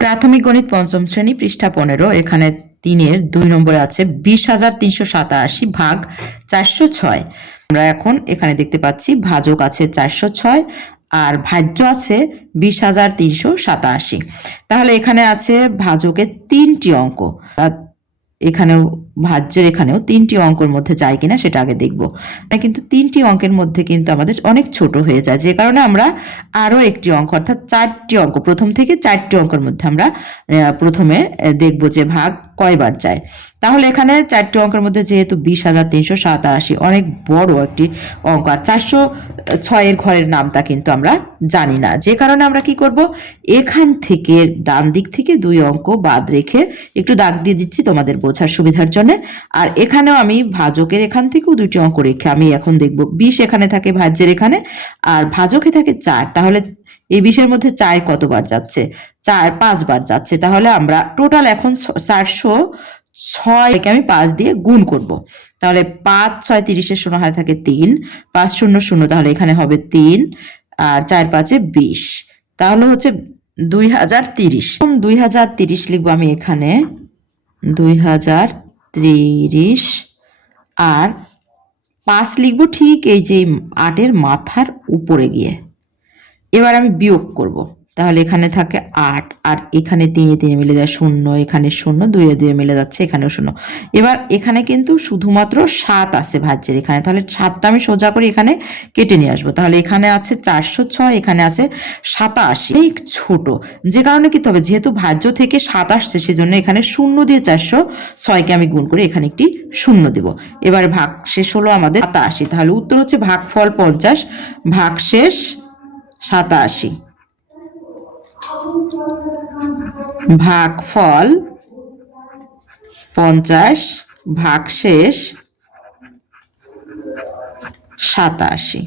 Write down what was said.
প্রাথমিক গণিত পঞ্চম শ্রেণী পৃষ্ঠা 15। এখানে 3-এর 2 নম্বরে আছে 20,387 ভাগ 406। আমরা এখন এখানে দেখতে পাচ্ছি ভাজক আছে 406 আর ভাজ্য আছে 20,387। তাহলে এখানে আছে ভাজকের 3টি অঙ্ক, এখানেও ভাজ্যের এখানেও 3টি অঙ্কের মধ্যে যায় কিনা সেটা আগে দেখব। কিন্তু 3টি অঙ্কের মধ্যে কিন্তু আমাদের অনেক ছোট হয়ে যায়, যে কারণে আমরা আরো একটি অঙ্ক অর্থাৎ 4টি অঙ্ক, প্রথম থেকে 4টি অঙ্কের মধ্যে আমরা প্রথমে দেখব যে ভাগ কয়বার যায়। তাহলে এখানে 4টি অঙ্কের মধ্যে যেহেতু 20,387 অনেক বড় একটি অঙ্ক, আর 406 এর ঘরের নামটা কিন্তু আমরা জানি না, যে কারণে আমরা কি করব, এখান থেকে ডান দিক থেকে 2 অঙ্ক বাদ রেখে একটু দাগ দিয়ে দিচ্ছি তোমাদের বোঝার সুবিধার জন্য। আর এখানেও আমি ভাজকের এখান থেকেও 2টি অঙ্ক রেখে আমি এখন দেখব 20 এখানে থাকে ভাজ্যের এখানে, আর ভাজকে থাকে 4। তাহলে এই 20-এর মধ্যে 4 কতবার যাচ্ছে? 5 বার যাচ্ছে। তাহলে আমরা টোটাল এখন 406 কে আমি 5 দিয়ে গুণ করব। তাহলে 5 6 30-এর শূন্য হয় থাকে 3, 5 0 0, তাহলে এখানে হবে 3 আর 4 5 20, তাহলে হচ্ছে 2030। 2030 লিখবো আমি এখানে 2030 আর 5 লিখবো ঠিক এই যে 8-এর মাথার উপরে গিয়ে। এবার আমি বিয়োগ করব, তাহলে এখানে থাকে 8 আর এখানে 3 3 মিলে যায় 0, এখানে 0, 2 2 মিলে যাচ্ছে এখানেও 0। এবার এখানে কিন্তু শুধুমাত্র 7 আছে ভাজ্যের এখানে, তাহলে 7টা আমি সোজা করে এখানে কেটে নিয়ে আসবো। তাহলে এখানে আছে 406, এখানে আছে 87, এই ছোট, যে কারণে কি হবে, যেহেতু ভাজ্য থেকে 7 আসছে সেজন্য এখানে 0 দিয়ে 406কে আমি গুণ করে এখানে একটি 0 দেব। এবার ভাগ শেষ হলো আমাদের 87, তাহলে উত্তর হচ্ছে ভাগফল 50 ভাগশেষ 87। ভাগফল 50 ভাগশেষ 87।